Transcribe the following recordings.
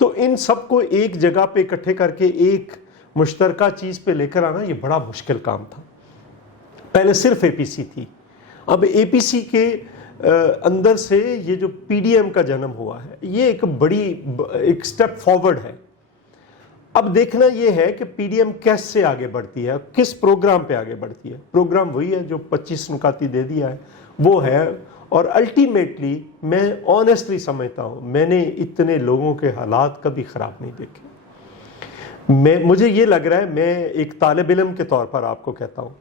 تو ان سب کو ایک جگہ پہ اکٹھے کر کے ایک مشترکہ چیز پہ لے کر آنا یہ بڑا مشکل کام تھا. پہلے صرف اے پی سی تھی, اب اے پی سی کے اندر سے یہ جو پی ڈی ایم کا جنم ہوا ہے یہ ایک سٹیپ فارورڈ ہے. اب دیکھنا یہ ہے کہ پی ڈی ایم کیسے آگے بڑھتی ہے, کس پروگرام پہ آگے بڑھتی ہے. پروگرام وہی ہے جو 25 نکاتی دے دیا ہے وہ ہے, اور الٹیمیٹلی میں آنیسٹلی سمجھتا ہوں میں نے اتنے لوگوں کے حالات کبھی خراب نہیں دیکھے. مجھے یہ لگ رہا ہے, میں ایک طالب علم کے طور پر آپ کو کہتا ہوں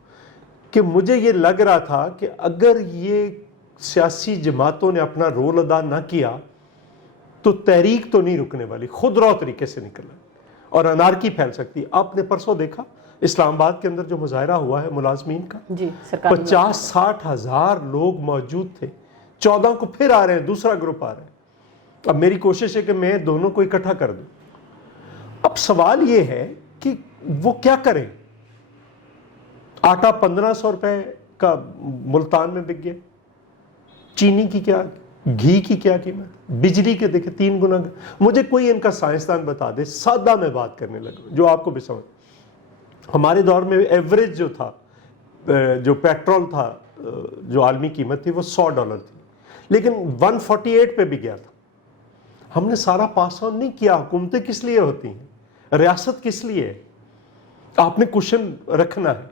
کہ مجھے یہ لگ رہا تھا کہ اگر یہ سیاسی جماعتوں نے اپنا رول ادا نہ کیا تو تحریک تو نہیں رکنے والی, خود رو طریقے سے نکلنا اور انارکی پھیل سکتی. آپ نے پرسوں دیکھا اسلام آباد کے اندر جو مظاہرہ ہوا ہے ملازمین کا, 50-60 ہزار لوگ موجود تھے, 14 کو پھر آ رہے ہیں, دوسرا گروپ آ رہا ہے. اب میری کوشش ہے کہ میں دونوں کو اکٹھا کر دوں. اب سوال یہ ہے کہ وہ کیا کریں. آٹا 1500 روپے کا ملتان میں بک گیا, چینی کی کیا, گھی کی کیا قیمت, بجلی کے دیکھیں 3 گنا. مجھے کوئی ان کا سائنسدان بتا دے, سادہ میں بات کرنے لگا جو آپ کو بھی سمجھ. ہمارے دور میں ایوریج جو تھا, جو پیٹرول تھا, جو عالمی قیمت تھی وہ $100 تھی, لیکن 148 پہ بھی گیا تھا. ہم نے سارا پاس آن نہیں کیا. حکومتیں کس لیے ہوتی ہیں, ریاست کس لیے ہے؟ آپ نے کوشچن رکھنا ہے,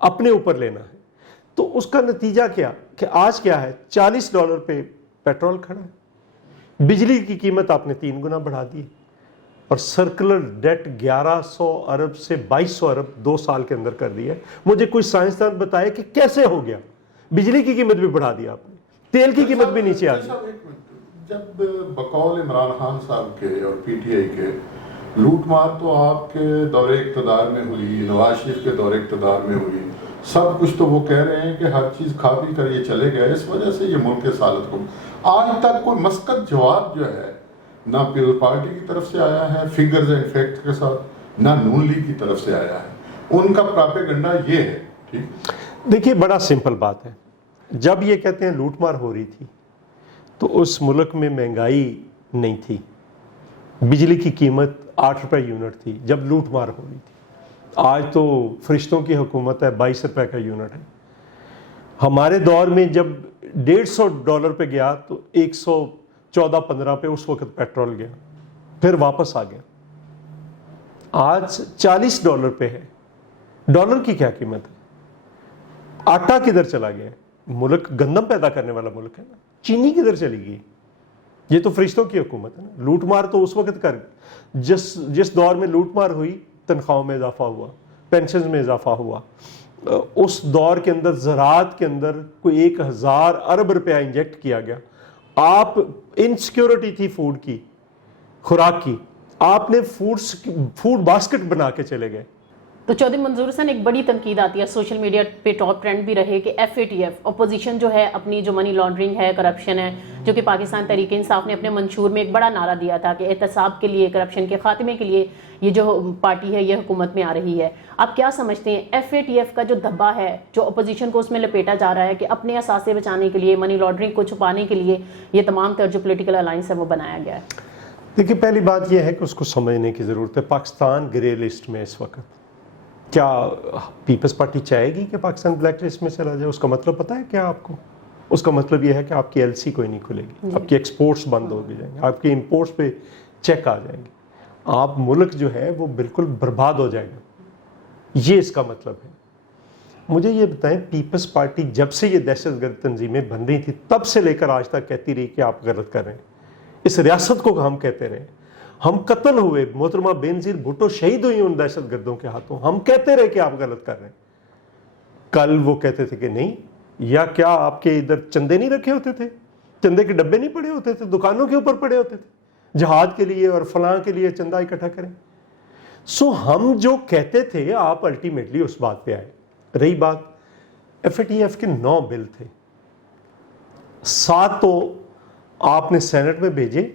اپنے اوپر لینا ہے. تو اس کا نتیجہ کیا کہ آج کیا ہے, $40 پہ پیٹرول کھڑا ہے, بجلی کی قیمت آپ نے 3 گنا بڑھا دی, اور سرکولر ڈیٹ 1100 ارب سے 2200 ارب 2 سال کے اندر کر دی ہے. مجھے کوئی سائنسدان بتائے کہ کیسے ہو گیا. بجلی کی قیمت بھی بڑھا دی آپ نے, تیل کی قیمت بھی نیچے آ گئی. جب بقول عمران خان صاحب کے اور پی ٹی آئی کے لوٹ مار تو آپ کے دور اقتدار میں ہوئی, نواز شریف کے دور اقتدار میں ہوئی, سب کچھ تو وہ کہہ رہے ہیں کہ ہر چیز کھا پی کر یہ چلے گئے, اس وجہ سے یہ ملک کے سالت کو. آج تک کوئی مسقط جواب جو ہے نہ پیپلز پارٹی کی طرف سے آیا ہے فگرز اینڈ فیکٹ کے ساتھ, نہ نون لیگ کی طرف سے آیا ہے. ان کا پراپیگنڈا یہ ہے. ٹھیک, دیکھیے بڑا سمپل بات ہے. جب یہ کہتے ہیں لوٹ مار ہو رہی تھی تو اس ملک میں مہنگائی نہیں تھی, بجلی کی قیمت 8 روپے یونٹ تھی جب لوٹ مار ہو رہی تھی. آج تو فرشتوں کی حکومت ہے, 22 روپے کا یونٹ ہے. ہمارے دور میں جب $150 پہ گیا تو 114-15 پہ اس وقت پیٹرول گیا, پھر واپس آ گیا. آج $40 پہ ہے. ڈالر کی کیا قیمت ہے؟ آٹا کدھر چلا گیا؟ ملک گندم پیدا کرنے والا ملک ہے نا. چینی کدھر چلی گئی؟ یہ تو فرشتوں کی حکومت ہے نا. لوٹ مار تو اس وقت کر, جس دور میں لوٹ مار ہوئی تنخواہوں میں اضافہ ہوا, پینشنز میں اضافہ ہوا. اس دور کے اندر زراعت کے اندر کوئی 1000 ارب روپیہ انجیکٹ کیا گیا. آپ انسیکیورٹی تھی فوڈ کی, خوراک کی, آپ نے فوڈ باسکٹ بنا کے چلے گئے. تو چودھری منظور حسین, ایک بڑی تنقید آتی ہے سوشل میڈیا پہ, ٹاپ ٹرینڈ بھی رہے کہ FATF اپوزیشن جو ہے اپنی جو منی لانڈرنگ ہے, کرپشن ہے, جو کہ پاکستان تحریک انصاف نے اپنے منشور میں ایک بڑا نعرہ دیا تھا کہ احتساب کے لیے, کرپشن کے خاتمے کے لیے یہ جو پارٹی ہے یہ حکومت میں آ رہی ہے. آپ کیا سمجھتے ہیں FATF کا جو دھبا ہے جو اپوزیشن کو اس میں لپیٹا جا رہا ہے کہ اپنے اثاثے بچانے کے لیے, منی لانڈرنگ کو چھپانے کے لیے یہ تمام تر جو پولیٹیکل الائنس ہے وہ بنایا گیا ہے؟ دیکھیے پہلی بات یہ ہے کہ اس کو سمجھنے کی ضرورت ہے. پاکستان گرے لسٹ میں اس وقت. کیا پیپلز پارٹی چاہے گی کہ پاکستان بلیک لسٹ میں چلا جائے؟ اس کا مطلب پتہ ہے کیا آپ کو؟ اس کا مطلب یہ ہے کہ آپ کی LC کوئی نہیں کھلے گی, آپ کی ایکسپورٹس بند ہو جائیں گے, آپ کی امپورٹس پہ چیک آ جائیں گے, آپ ملک جو ہے وہ بالکل برباد ہو جائے گا. یہ اس کا مطلب ہے. مجھے یہ بتائیں, پیپلز پارٹی جب سے یہ دہشت گرد تنظیمیں بن رہی تھی تب سے لے کر آج تک کہتی رہی کہ آپ غلط کر رہے ہیں. اس ریاست کو ہم کہتے رہے, ہم قتل ہوئے, محترمہ بینظیر بھٹو شہید ہوئی ان دہشت گردوں کے ہاتھوں, ہم کہتے رہے کہ آپ غلط کر رہے ہیں. کل وہ کہتے تھے کہ نہیں, یا کیا آپ کے ادھر چندے نہیں رکھے ہوتے تھے, چندے کے ڈبے نہیں پڑے ہوتے تھے, دکانوں کے اوپر پڑے ہوتے تھے جہاد کے لیے اور فلاں کے لیے چندہ اکٹھا کریں. سو ہم جو کہتے تھے آپ الٹیمیٹلی اس بات پہ آئے. رہی بات FATF کے 9 بل تھے, 7 تو آپ نے سینٹ میں بھیجے,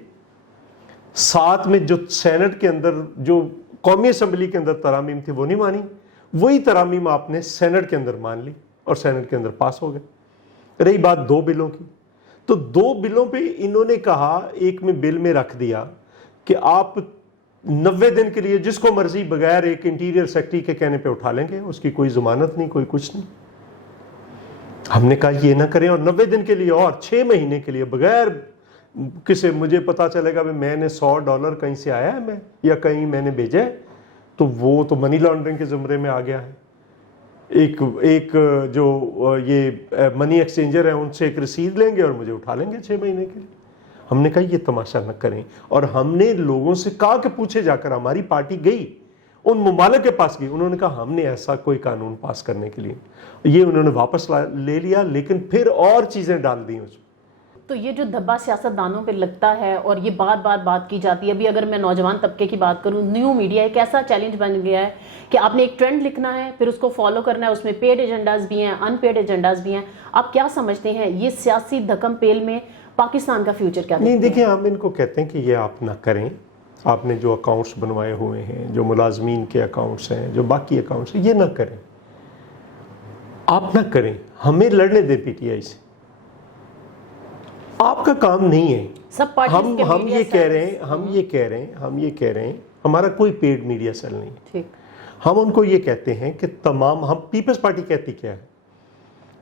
7 میں جو سینٹ کے اندر جو قومی اسمبلی کے اندر ترامیم تھی وہ نہیں مانی, وہی ترامیم آپ نے سینٹ کے اندر مان لی اور سینٹ کے اندر پاس ہو گئے. رہی بات 2 بلوں کی, تو 2 بلوں پہ انہوں نے کہا, ایک میں بل میں رکھ دیا کہ آپ 90 دن کے لیے جس کو مرضی بغیر ایک انٹیریئر سیکرٹری کے کہنے پہ اٹھا لیں گے, اس کی کوئی ضمانت نہیں, کوئی کچھ نہیں. ہم نے کہا یہ نہ کریں, اور 90 دن کے لیے اور 6 مہینے کے لیے بغیر کسی مجھے پتا چلے گا میں نے $100 کہیں سے آیا ہے میں یا کہیں میں نے بھیجا ہے, تو وہ تو منی لانڈرنگ کے زمرے میں آ گیا ہے. ایک جو یہ منی ایکسچینجر ہیں ان سے ایک رسید لیں گے اور مجھے اٹھا لیں گے 6 مہینے کے لیے. ہم نے کہا یہ تماشا نہ کریں, اور ہم نے لوگوں سے کہا کہ پوچھے جا کر, ہماری پارٹی گئی ان ممالک کے پاس گئی, انہوں نے کہا ہم نے ایسا کوئی قانون پاس کرنے کے لیے, یہ انہوں نے واپس لے لیا, لیکن پھر اور چیزیں ڈال دیں اس میں. تو یہ جو دھبا سیاست دانوں پہ لگتا ہے اور یہ بات کی جاتی ہے, ابھی اگر میں نوجوان طبقے کی بات کروں, نیو میڈیا ایک ایسا چیلنج بن گیا ہے کہ آپ نے ایک ٹرینڈ لکھنا ہے, پھر اس کو فالو کرنا ہے, اس میں پیڈ ایجنڈاز بھی ہیں, ان پیڈ ایجنڈاز بھی ہیں. آپ کیا سمجھتے ہیں یہ سیاسی دھکم پیل میں پاکستان کا فیوچر کیا؟ نہیں دیکھیں, ہم ان کو کہتے ہیں کہ یہ آپ نہ کریں. آپ نے جو اکاؤنٹس بنوائے ہوئے ہیں, جو ملازمین کے اکاؤنٹس ہیں, جو باقی اکاؤنٹس ہیں, یہ نہ کریں, آپ نہ کریں. ہمیں لڑنے دے پی ٹی آئی سے, آپ کا کام نہیں ہے. سب پارٹیز ہم یہ کہہ رہے ہیں ہمارا کوئی پیڈ میڈیا سیل نہیں. ٹھیک, ہم ان کو یہ کہتے ہیں کہ تمام, ہم پیپلز پارٹی کہتی کیا ہے,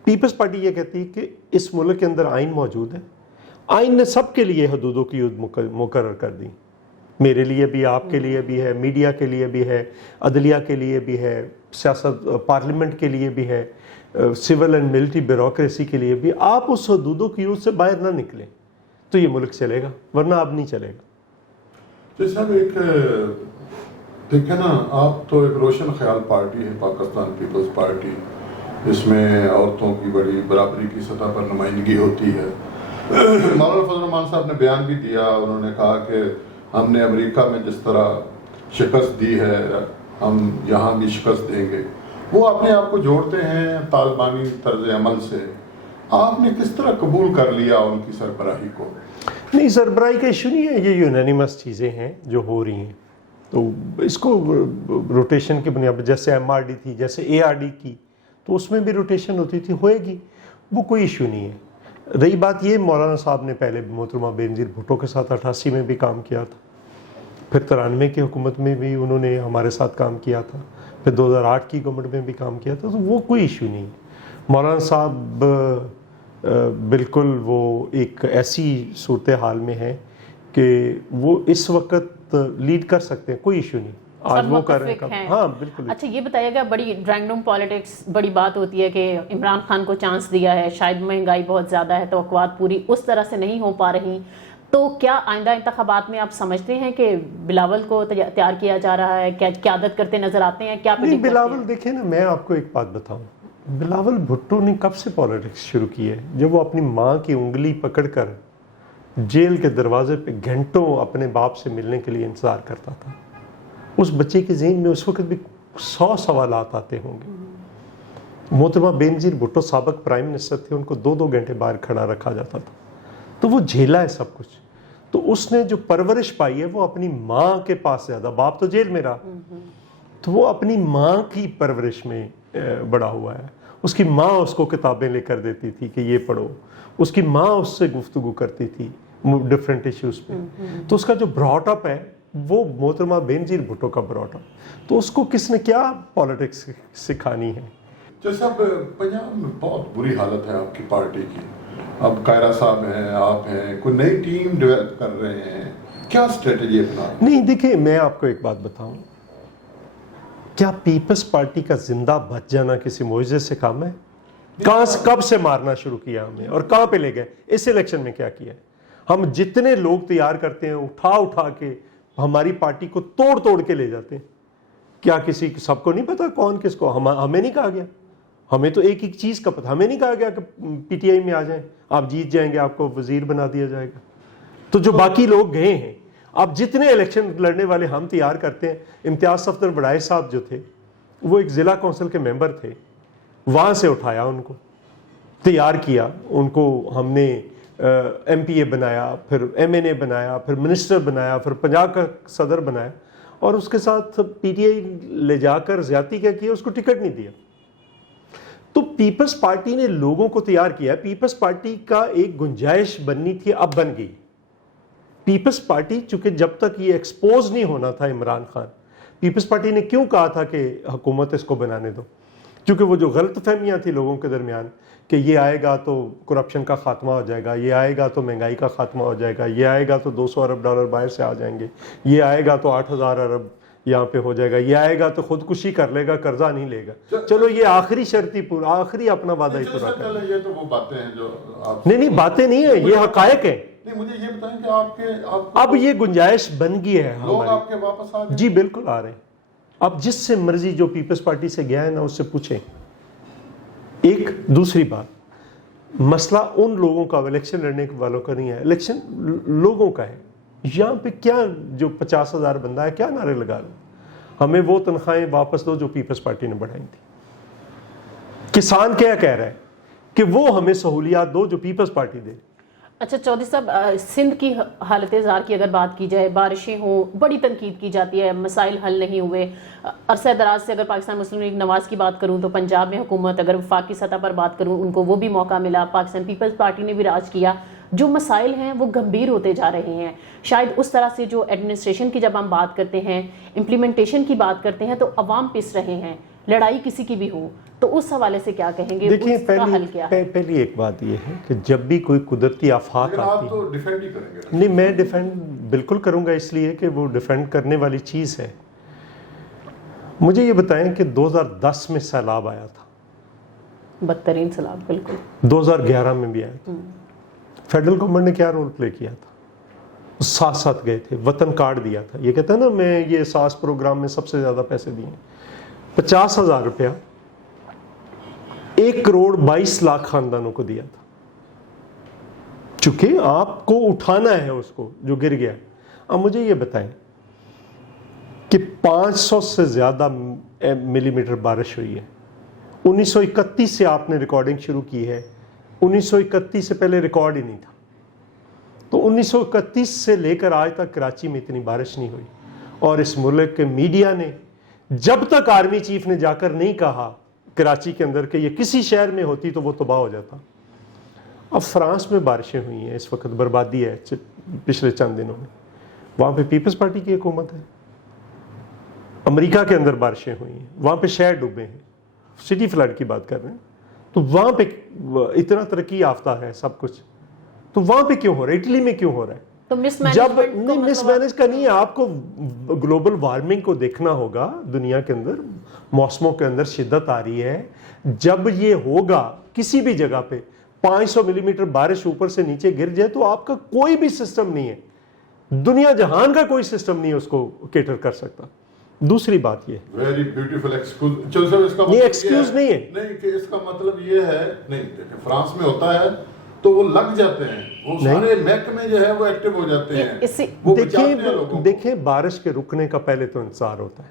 پیپلز پارٹی یہ کہتی ہے کہ اس ملک کے اندر آئین موجود ہے, آئین نے سب کے لیے حدود و قیود مقرر کر دی, میرے لیے بھی, آپ کے لیے بھی ہے, میڈیا کے لیے بھی ہے, عدلیہ کے لیے بھی ہے, سیاست پارلیمنٹ کے لیے بھی ہے, سول اینڈ ملٹری بیوروکریسی کے لیے بھی. آپ اس حدود و قیود سے باہر نہ نکلیں تو یہ ملک چلے گا, ورنہ اب نہیں چلے گا. جی صاحب, ایک دیکھیں نا, آپ تو ایک روشن خیال پارٹی ہے پاکستان پیپلز پارٹی, اس میں عورتوں کی بڑی برابری کی سطح پر نمائندگی ہوتی ہے. مولانا فضل الرحمان صاحب نے بیان بھی دیا, انہوں نے کہا کہ ہم نے امریکہ میں جس طرح شکست دی ہے ہم یہاں بھی شکست دیں گے. وہ اپنے آپ کو جوڑتے ہیں طالبانی طرز عمل سے. آپ نے کس طرح قبول کر لیا ان کی سربراہی کو؟ نہیں, سربراہی کا ایشو نہیں ہے, یہ یونینیمس چیزیں ہیں جو ہو رہی ہیں, تو اس کو روٹیشن کی بنیاد پر, جیسے MRD تھی, جیسے ARD کی, تو اس میں بھی روٹیشن ہوتی تھی, ہوئے گی, وہ کوئی ایشو نہیں ہے. رہی بات یہ, مولانا صاحب نے پہلے محترمہ بینظیر بھٹو کے ساتھ 88 میں بھی کام کیا تھا, پھر 93 کی حکومت میں بھی انہوں نے ہمارے ساتھ کام کیا تھا, پھر 2008 کی گورنمنٹ میں بھی کام کیا تھا, تو وہ کوئی ایشو نہیں ہے. مولانا صاحب بالکل وہ ایک ایسی صورتحال میں ہیں کہ وہ اس وقت لیڈ کر سکتے ہیں, کوئی ایشو نہیں, آج وہ کر رہے ہیں. ہاں بالکل. اچھا یہ بتائیے گا, بڑی ڈرائنگ روم پالیٹکس بڑی بات ہوتی ہے کہ عمران خان کو چانس دیا ہے, شاید مہنگائی بہت زیادہ ہے, توقعات پوری اس طرح سے نہیں ہو پا رہی, تو کیا آئندہ انتخابات میں آپ سمجھتے ہیں کہ بلاول کو تیار کیا جا رہا ہے, کیا قیادت کرتے نظر آتے ہیں؟ کیا بلاول دیکھیں نا, میں آپ کو ایک بات بتاؤں, بلاول بھٹو نے کب سے پالیٹکس شروع کی ہے؟ جب وہ اپنی ماں کی انگلی پکڑ کر جیل کے دروازے پہ گھنٹوں اپنے باپ سے ملنے کے لیے انتظار کرتا تھا. اس بچے کے ذہن میں اس وقت بھی 100 سوالات آتے ہوں گے. محترمہ بینظیر بھٹو سابق پرائم منسٹر تھے, ان کو 2-2 گھنٹے باہر کھڑا رکھا جاتا تھا, تو وہ جھیلا ہے سب کچھ. تو اس نے جو پرورش پائی ہے وہ اپنی ماں کے پاس زیادہ, باپ تو جیل میں رہا, تو وہ اپنی ماں کی پرورش میں بڑا ہوا ہے. اس کی ماں اس کو کتابیں لے کر دیتی تھی کہ یہ پڑھو, اس کی ماں اس سے گفتگو کرتی تھی ڈفرینٹ ایشوز پہ, تو اس کا جو براٹ اپ ہے وہ محترمہ بینظیر بھٹو کا براٹ اپ, تو اس کو کس نے کیا پالیٹکس سکھانی ہے؟ جیسا پنجاب میں بہت بری حالت ہے آپ کی پارٹی کی, اب قائرہ صاحب ہیں, آپ ہیں, کوئی نئی ٹیم ڈیولپ کر رہے ہیں, کیا اسٹریٹجی اپنا؟ نہیں دیکھیں, میں آپ کو ایک بات بتاؤں, کیا پیپلز پارٹی کا زندہ بچ جانا کسی معجزے سے کم ہے؟ کب سے مارنا شروع کیا ہمیں اور کہاں پہ لے گئے؟ اس الیکشن میں کیا کیا ہے؟ ہم جتنے لوگ تیار کرتے ہیں اٹھا کے ہماری پارٹی کو توڑ کے لے جاتے ہیں. کیا کسی سب کو نہیں پتا کون کس کو؟ ہمیں نہیں کہا گیا, ہمیں تو ایک چیز کا پتا, ہمیں نہیں کہا گیا کہ پی ٹی آئی میں آ جائیں, آپ جیت جائیں گے, آپ کو وزیر بنا دیا جائے گا. تو جو باقی لوگ گئے ہیں, اب جتنے الیکشن لڑنے والے ہم تیار کرتے ہیں, امتیاز صفدر بڑائے صاحب جو تھے وہ ایک ضلع کونسل کے ممبر تھے, وہاں سے اٹھایا, ان کو تیار کیا, ان کو ہم نے ایم پی اے بنایا, پھر ایم این اے بنایا, پھر منسٹر بنایا, پھر پنجاب کا صدر بنایا, اور اس کے ساتھ پی ٹی آئی لے جا کر زیادتی کیا کیا, اس کو ٹکٹ نہیں دیا. تو پیپلز پارٹی نے لوگوں کو تیار کیا ہے, پیپلز پارٹی کا ایک گنجائش بننی تھی, اب بن گئی. پیپلز پارٹی چونکہ جب تک یہ ایکسپوز نہیں ہونا تھا عمران خان، پیپلز پارٹی نے کیوں کہا تھا کہ حکومت اس کو بنانے دو؟ کیونکہ وہ جو غلط فہمیاں تھیں لوگوں کے درمیان کہ یہ آئے گا تو کرپشن کا خاتمہ ہو جائے گا، یہ آئے گا تو مہنگائی کا خاتمہ ہو جائے گا، یہ آئے گا تو $200 ارب باہر سے آ جائیں گے، یہ آئے گا تو 8,000 ارب یہاں پہ ہو جائے گا، یہ آئے گا تو خودکشی کر لے گا، قرضہ نہیں لے گا۔ چلو یہ آخری شرط ہی پورا، آخری اپنا وعدہ ہی پورا کر لیں۔ یہ تو وہ باتیں ہیں جو آپ نہیں باتیں نہیں ہیں، یہ حقائق ہیں۔ نہیں، مجھے یہ بتائیں کہ آپ کے اب یہ گنجائش بن گئی ہے لوگ ہماری، آپ کے واپس آ گئے؟ جی بالکل آ رہے ہیں۔ اب جس سے مرضی جو پیپلز پارٹی سے گیا ہے نا اس سے پوچھیں۔ ایک دوسری بات، مسئلہ ان لوگوں کا الیکشن لڑنے والوں کا نہیں ہے، الیکشن لوگوں کا ہے۔ یہاں پہ کیا جو 50,000 بندہ ہے کیا نعرے لگا رہے ہیں؟ ہمیں وہ تنخواہیں واپس دو جو پیپلز پارٹی نے بڑھائی تھی۔ کسان کیا کہہ رہا ہے کہ وہ ہمیں سہولیات دو جو پیپلز پارٹی دے۔ اچھا چودھری صاحب، سندھ کی حالت زار کی اگر بات کی جائے، بارشیں ہوں، بڑی تنقید کی جاتی ہے، مسائل حل نہیں ہوئے۔ عرصہ دراز سے اگر پاکستان مسلم لیگ نواز کی بات کروں تو پنجاب میں حکومت، اگر وفاقی سطح پر بات کروں ان کو وہ بھی موقع ملا، پاکستان پیپلز پارٹی نے بھی راج کیا۔ جو مسائل ہیں وہ گمبھیر ہوتے جا رہے ہیں۔ شاید اس طرح سے جو ایڈمنسٹریشن کی جب ہم بات کرتے ہیں، امپلیمنٹیشن کی بات کرتے ہیں تو عوام پس رہے ہیں، لڑائی کسی کی بھی ہو، تو اس حوالے سے کیا کہیں گے؟ دیکھیں اس کا حل کیا ہے؟ پہلی ایک بات یہ ہے کہ جب بھی کوئی قدرتی آفات لیکن آتی آپ تو ڈیفینڈ ہی کریں گے۔ نہیں، میں ڈیفینڈ بالکل کروں گا، اس لیے کہ وہ ڈیفینڈ کرنے والی چیز ہے۔ مجھے یہ بتائیں کہ 2010 میں سیلاب آیا تھا، بدترین سیلاب، بالکل 2011 میں بھی آیا تھا۔ فیڈرل گورنمنٹ نے کیا رول پلے کیا تھا؟ ساتھ ساتھ گئے تھے، وطن کارڈ دیا تھا۔ یہ کہتا ہے نا میں یہ ساس پروگرام میں سب سے زیادہ پیسے دیے، 50,000 روپیہ 1,22,00,000 خاندانوں کو دیا تھا، چونکہ آپ کو اٹھانا ہے اس کو جو گر گیا۔ اب مجھے یہ بتائیں کہ 500 سے زیادہ ملی میٹر بارش ہوئی ہے۔ 1931 سے آپ نے ریکارڈنگ شروع کی ہے، 1931 سے پہلے ریکارڈ ہی نہیں تھا۔ تو 1931 سے لے کر آج تک کراچی میں اتنی بارش نہیں ہوئی، اور اس ملک کے میڈیا نے جب تک آرمی چیف نے جا کر نہیں کہا کراچی کے اندر کہ یہ کسی شہر میں ہوتی تو وہ تباہ ہو جاتا۔ اب فرانس میں بارشیں ہوئی ہیں، اس وقت بربادی ہے پچھلے چند دنوں میں، وہاں پہ پیپلز پارٹی کی حکومت ہے۔ امریکہ کے اندر بارشیں ہوئی ہیں، وہاں پہ شہر ڈوبے ہیں، سٹی فلڈ کی بات کر رہے ہیں، تو وہاں پہ اتنا ترقی یافتہ ہے سب کچھ، تو وہاں پہ کیوں ہو رہا ہے؟ اٹلی میں کیوں ہو رہا ہے؟ تو مس جب مینجمنٹ نہیں مس مینج کا نہیں ہے، آپ کو گلوبل وارمنگ کو دیکھنا ہوگا۔ دنیا کے اندر موسموں کے اندر شدت آ رہی ہے، جب یہ ہوگا کسی بھی جگہ پہ 500 ملی میٹر بارش اوپر سے نیچے گر جائے تو آپ کا کوئی بھی سسٹم نہیں ہے، دنیا جہان کا کوئی سسٹم نہیں ہے اس کو کیٹر کر سکتا۔ دوسری بات یہ ویری بیوٹیفل ایکسکیوز، چلو سر اس کا یہ ایکسکیوز نہیں ہے، نہیں کہ اس کا مطلب یہ ہے نہیں کہ فرانس میں ہوتا ہے تو وہ لگ جاتے ہیں، وہ سارے محکمے جو ہے وہ ایکٹیو ہو جاتے ہیں، وہ بچاتے ہیں لوگوں کو۔ دیکھیں بارش کے رکنے کا پہلے تو انتظار ہوتا ہے،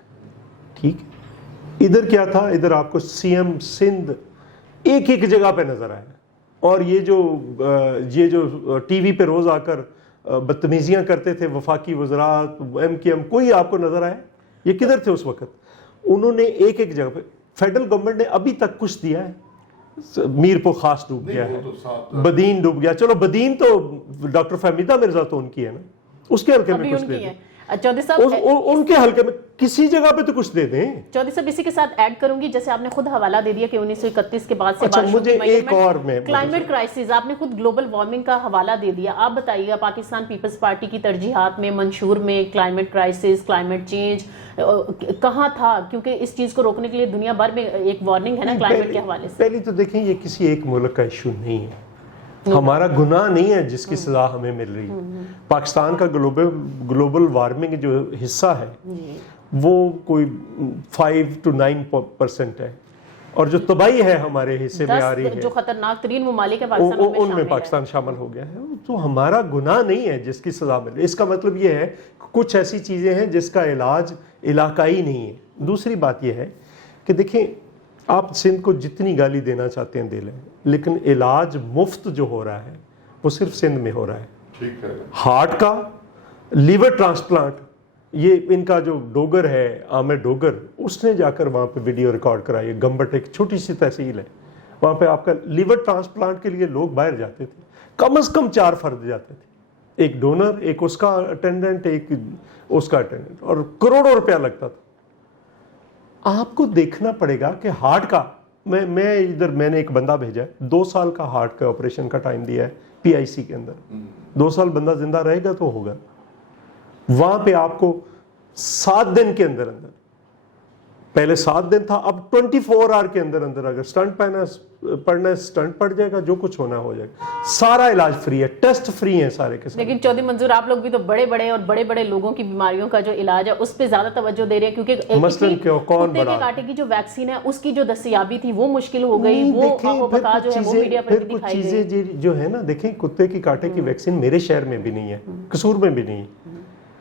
ٹھیک ہے؟ ادھر کیا تھا؟ ادھر آپ کو سی ایم سندھ ایک ایک جگہ پہ نظر آیا، اور یہ جو ٹی وی پہ روز آ کر بدتمیزیاں کرتے تھے وفاقی وزرات ایم کے ایم، کوئی آپ کو نظر آیا؟ یہ کدھر تھے اس وقت؟ انہوں نے ایک ایک جگہ پہ، فیڈرل گورنمنٹ نے ابھی تک کچھ دیا ہے؟ میرپور خاص ڈوب گیا ہے، بدین ڈوب گیا، چلو بدین تو ڈاکٹر فہمیدہ مرزا تو ان کی ہے نا، اس کے حلقے میں کچھ دے دیں، چودھری صاحب ان کے حلقے میں کسی جگہ پہ تو کچھ دے دیں۔ چودھری صاحب اسی کے ساتھ ایڈ کروں گی، جیسے آپ نے خود حوالہ دے دیا کہ 1931 کے بعد سے اچھا مجھے ایک اور میں کلائمیٹ کرائسس، آپ نے خود گلوبل وارمنگ کا حوالہ دے دیا۔ آپ بتائیے گا پاکستان پیپلز پارٹی کی ترجیحات میں، منشور میں کلائمیٹ کرائسس، کلائمیٹ چینج کہاں تھا؟ کیونکہ اس چیز کو روکنے کے لیے دنیا بھر میں ایک وارننگ ہے نا کلائمیٹ کے حوالے سے۔ پہلی تو دیکھیں یہ کسی ایک ملک کا ایشو نہیں ہے، ہمارا گناہ نہیں ہے جس کی سزا ہمیں مل رہی ہے۔ پاکستان کا گلوبل وارمنگ جو حصہ ہے وہ کوئی 5 to 9% ہے، اور جو تباہی ہے ہمارے حصے میں آ رہی ہے، جو خطرناک ترین ممالک ہے ان میں پاکستان شامل ہو گیا ہے، تو ہمارا گناہ نہیں ہے جس کی سزا مل رہی ہے۔ اس کا مطلب یہ ہے کچھ ایسی چیزیں ہیں جس کا علاج علاقائی نہیں ہے۔ دوسری بات یہ ہے کہ دیکھیں آپ سندھ کو جتنی گالی دینا چاہتے ہیں دے لیں، لیکن علاج مفت جو ہو رہا ہے وہ صرف سندھ میں ہو رہا ہے۔ ٹھیک ہے، ہارٹ کا، لیور ٹرانسپلانٹ، یہ ان کا جو ڈوگر ہے عامر ڈوگر، اس نے جا کر وہاں پہ ویڈیو ریکارڈ کرائی ہے، گمبٹ ایک چھوٹی سی تحصیل ہے، وہاں پہ آپ کا لیور ٹرانسپلانٹ کے لیے لوگ باہر جاتے تھے، کم از کم 4 فرد جاتے تھے، ایک ڈونر, ایک اس کا اٹینڈنٹ, ایک اس کا اٹینڈنٹ, اور کروڑوں روپیہ لگتا تھا. آپ کو دیکھنا پڑے گا کہ ہارٹ کا, میں نے ایک بندہ بھیجا ہے, 2 سال کا ہارٹ کا آپریشن کا ٹائم دیا ہے PIC کے اندر. 2 سال بندہ زندہ رہے گا تو ہوگا. وہاں پہ آپ کو 7 دن کے اندر اندر, پہلے 7 دن تھا, اب 24 آور کے اندر اندر اگر سٹنٹ پڑنا ہے سٹنٹ پڑ جائے گا, جو کچھ ہونا ہو جائے گا. سارا علاج فری ہے, ٹیسٹ فری ہیں سارے کے سارے. لیکن چودھری منظور, آپ لوگ بھی تو بڑے بڑے لوگوں کی بیماریوں کا جو علاج ہے اس پہ زیادہ توجہ دے رہے ہیں, کیونکہ مثلاً کون کتے کے کاٹے کی جو ویکسین ہے اس کی جو دستیابی تھی وہ مشکل ہو گئی, وہ آہو بکا جو ہے وہ میڈیا پر بھی دکھائی گئی. چیزیں جو ہے نا, دیکھیں کتے کی کاٹے کی ویکسین میرے شہر میں بھی نہیں ہے, قصور میں بھی نہیں.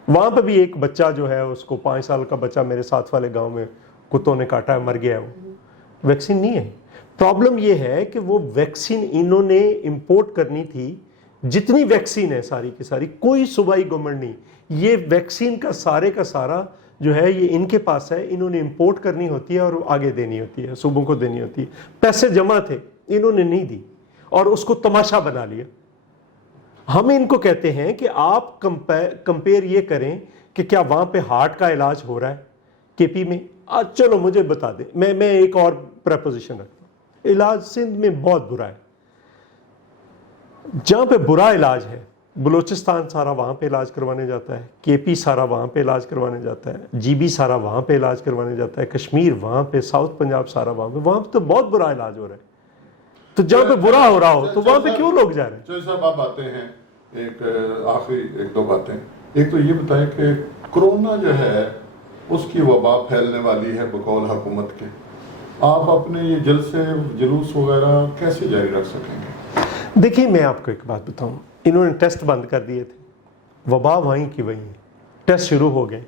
وہاں پہ بھی ایک بچہ جو ہے, اس کو 5 سال کا بچہ میرے ساتھ والے گاؤں میں کتوں نے کاٹا ہے, مر گیا ہے. وہ ویکسین نہیں ہے. پرابلم یہ ہے کہ وہ ویکسین انہوں نے امپورٹ کرنی تھی. جتنی ویکسین ہے ساری کی ساری, کوئی صوبائی گورنمنٹ نہیں, یہ ویکسین کا سارا جو ہے یہ ان کے پاس ہے. انہوں نے امپورٹ کرنی ہوتی ہے اور آگے دینی ہوتی ہے, صوبوں کو دینی ہوتی ہے. پیسے جمع تھے, انہوں نے نہیں دی اور اس کو تماشا بنا لیا. ہم ان کو کہتے ہیں کہ آپ کمپیئر یہ کریں کہ کیا وہاں پہ ہارٹ کا علاج ہو رہا ہے KP میں. چلو مجھے بتا دیں, میں ایک اور پریپوزیشن رکھتا ہوں. علاج سندھ میں بہت برا ہے. جہاں پہ برا علاج ہے, بلوچستان سارا وہاں پہ علاج کروانے جاتا ہے, KP سارا وہاں پہ علاج کروانے جاتا ہے, GB سارا وہاں پہ علاج کروانے جاتا ہے, کشمیر وہاں پہ, ساؤتھ پنجاب سارا وہاں پہ تو بہت برا علاج ہو رہا ہے. تو جہاں پہ برا ہو رہا ہو تو وہاں پہ کیوں لوگ جا رہے ہیں؟ چودھری صاحب آپ آتے ہیں, ایک آخری 1-2 باتیں. ایک تو یہ بتائیں کہ کرونا جو ہے اس کی وبا پھیلنے والی ہے بقول حکومت کے, آپ اپنے یہ جلسے جلوس وغیرہ کیسے جاری رکھ سکیں گے؟ دیکھیں میں آپ کو ایک بات بتاؤں, انہوں نے ٹیسٹ بند کر دیے تھے, وبا وہیں کی وہیں ہے. ٹیسٹ شروع ہو گئے,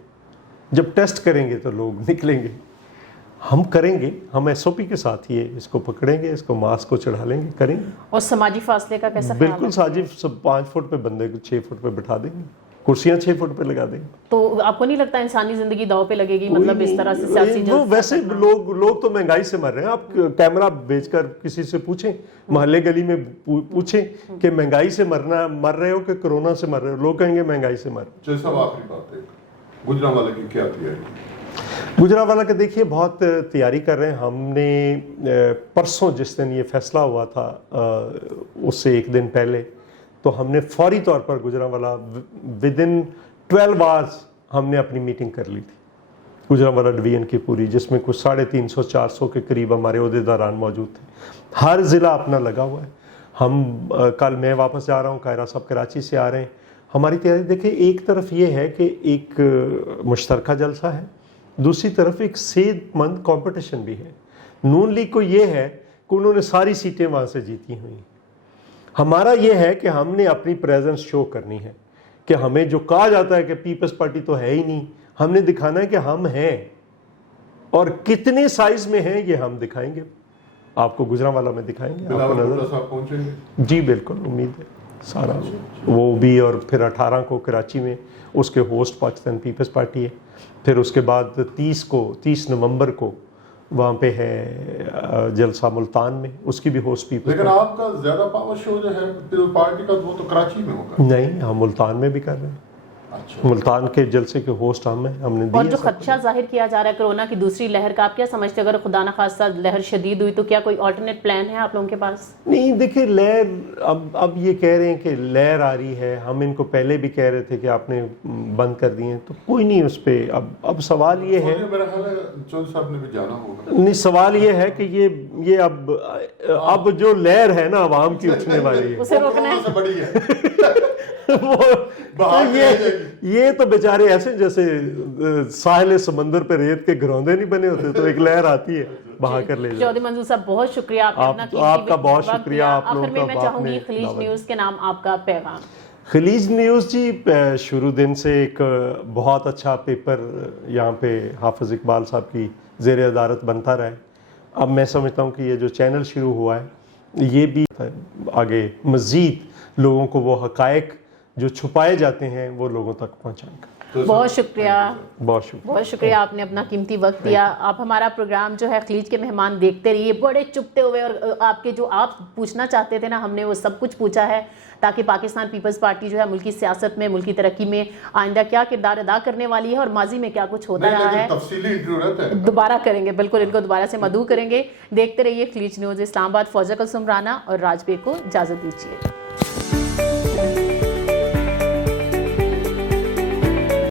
جب ٹیسٹ کریں گے تو لوگ نکلیں گے. ہم کریں گے, ہم SOP کے ساتھ ہی اس کو پکڑیں گے, اس کو ماسک کو چڑھا لیں گے, کریں گے. اور سماجی فاصلے کا کیسا خیال؟ بالکل ساجد, 5 فٹ پہ بندے کو 6 فٹ پہ بٹھا دیں گے, کرسیاں 6 فٹ پہ لگا دیں گے. تو آپ کو نہیں لگتا انسانی زندگی داؤ پہ لگے گی؟ مطلب اس طرح سے سیاسی وہ ویسے لوگ تو مہنگائی سے مر رہے ہیں. آپ کیمرہ بیچ کر کسی سے پوچھیں, محلے گلی میں پوچھیں کہ مہنگائی سے مر رہے ہو کہ کرونا سے مر رہے ہو, لوگ کہیں گے مہنگائی سے مر رہے. چودھری صاحب آخری بات ہے, گجرانوالے کی کیا تیاری؟ گجرانوالہ کا دیکھیے بہت تیاری کر رہے ہیں. ہم نے پرسوں جس دن یہ فیصلہ ہوا تھا اس سے 1 دن پہلے, تو ہم نے فوری طور پر گجرانوالہ ودن 12 آورز ہم نے اپنی میٹنگ کر لی تھی گجرانوالہ ڈویژن کی پوری, جس میں کچھ 350-400 کے قریب ہمارے عہدیداران موجود تھے. ہر ضلع اپنا لگا ہوا ہے. ہم کل میں واپس جا رہا ہوں, قاہرہ صاحب کراچی سے آ رہے ہیں. ہماری تیاری دیکھیں, ایک طرف یہ ہے کہ ایک مشترکہ جلسہ ہے, دوسری طرف ایک صحت مند کمپٹیشن بھی ہے. نون لیگ کو یہ ہے کہ انہوں نے ساری سیٹیں وہاں سے جیتی ہوئی. ہمارا یہ ہے کہ ہم نے اپنی پریزنس شو کرنی ہے, کہ ہمیں جو کہا جاتا ہے کہ پیپلز پارٹی تو ہے ہی نہیں, ہم نے دکھانا ہے کہ ہم ہیں, اور کتنے سائز میں ہیں یہ ہم دکھائیں گے. آپ کو گجرانوالہ میں دکھائیں گے. آپ کو نظر صاحب پہنچیں گے؟ جی بالکل, امید ہے سارا وہ بھی. اور پھر 18 کو کراچی میں اس کے ہوسٹ پاکستان پیپلز پارٹی ہے. پھر اس کے بعد 30 نومبر کو وہاں پہ ہے جلسہ ملتان میں, اس کی بھی ہوسٹ پیپلز. لیکن آپ کا زیادہ پاور شو جو ہے پیپلز پارٹی کا وہ تو کراچی میں ہوگا. نہیں, ہم ملتان میں بھی کر رہے ہیں. اچھا, ملتان کے جلسے کے ہوسٹ ہم ہیں, ہم نے اور دی. جو خدشہ ظاہر کیا جا رہا ہے کرونا کی دوسری لہر کا, آپ کیا سمجھتے ہیں؟ اگر خدا نخواستہ لہر شدید ہوئی تو کیا کوئی آلٹرنیٹ پلان ہے آپ لوگوں کے پاس؟ نہیں دیکھیں, لہر اب یہ کہہ رہے ہیں کہ لہر آ رہی ہے. ہم ان کو پہلے بھی کہہ رہے تھے کہ آپ نے بند کر دیے ہیں, تو کوئی نہیں اس پہ. اب سوال یہ ہے, میرا خیال ہے چودھری صاحب نے بھی جانا ہوگا. نہیں, سوال یہ ہے کہ یہ اب جو لہر ہے نا عوام کی اٹھنے والی ہے, اسے روکنا ہے. بڑی ہے یہ تو بیچارے ایسے جیسے ساحل سمندر پہ ریت کے گروندے نہیں بنے ہوتے, تو ایک لہر آتی ہے بہا کر لے جاتی. چودھری منظور صاحب بہت شکریہ, آپ کا بہت شکریہ. آپ لوگوں کا. میں چاہوں گی خلیج نیوز کے نام آپ کا پیغام. خلیج نیوز جی شروع دن سے ایک بہت اچھا پیپر یہاں پہ حافظ اقبال صاحب کی زیر ادارت بنتا رہے. اب میں سمجھتا ہوں کہ یہ جو چینل شروع ہوا ہے یہ بھی آگے مزید لوگوں کو وہ حقائق جو چھپائے جاتے ہیں وہ لوگوں تک پہنچائے گا. بہت شکریہ، بہت شکریہ. بہت شکریہ، آپ نے اپنا قیمتی وقت دیا. آپ ہمارا پروگرام جو ہے خلیج کے مہمان دیکھتے رہیے، بڑے چپتے ہوئے، اور آپ کے جو آپ پوچھنا چاہتے تھے نا، ہم نے وہ سب کچھ پوچھا ہے، تاکہ پاکستان پیپلز پارٹی جو ہے ملکی سیاست میں، ملکی ترقی میں آئندہ کیا کردار ادا کرنے والی ہے اور ماضی میں کیا کچھ ہوتا رہا ہے، تفصیلی انٹرویو رہتا ہے، دوبارہ کریں گے. بالکل، ان کو دوبارہ سے مدعو کریں گے. دیکھتے رہیے خلیج نیوز. اسلام آباد فوزہ کلثوم رانا اور راج بے کو اجازت دیجیے.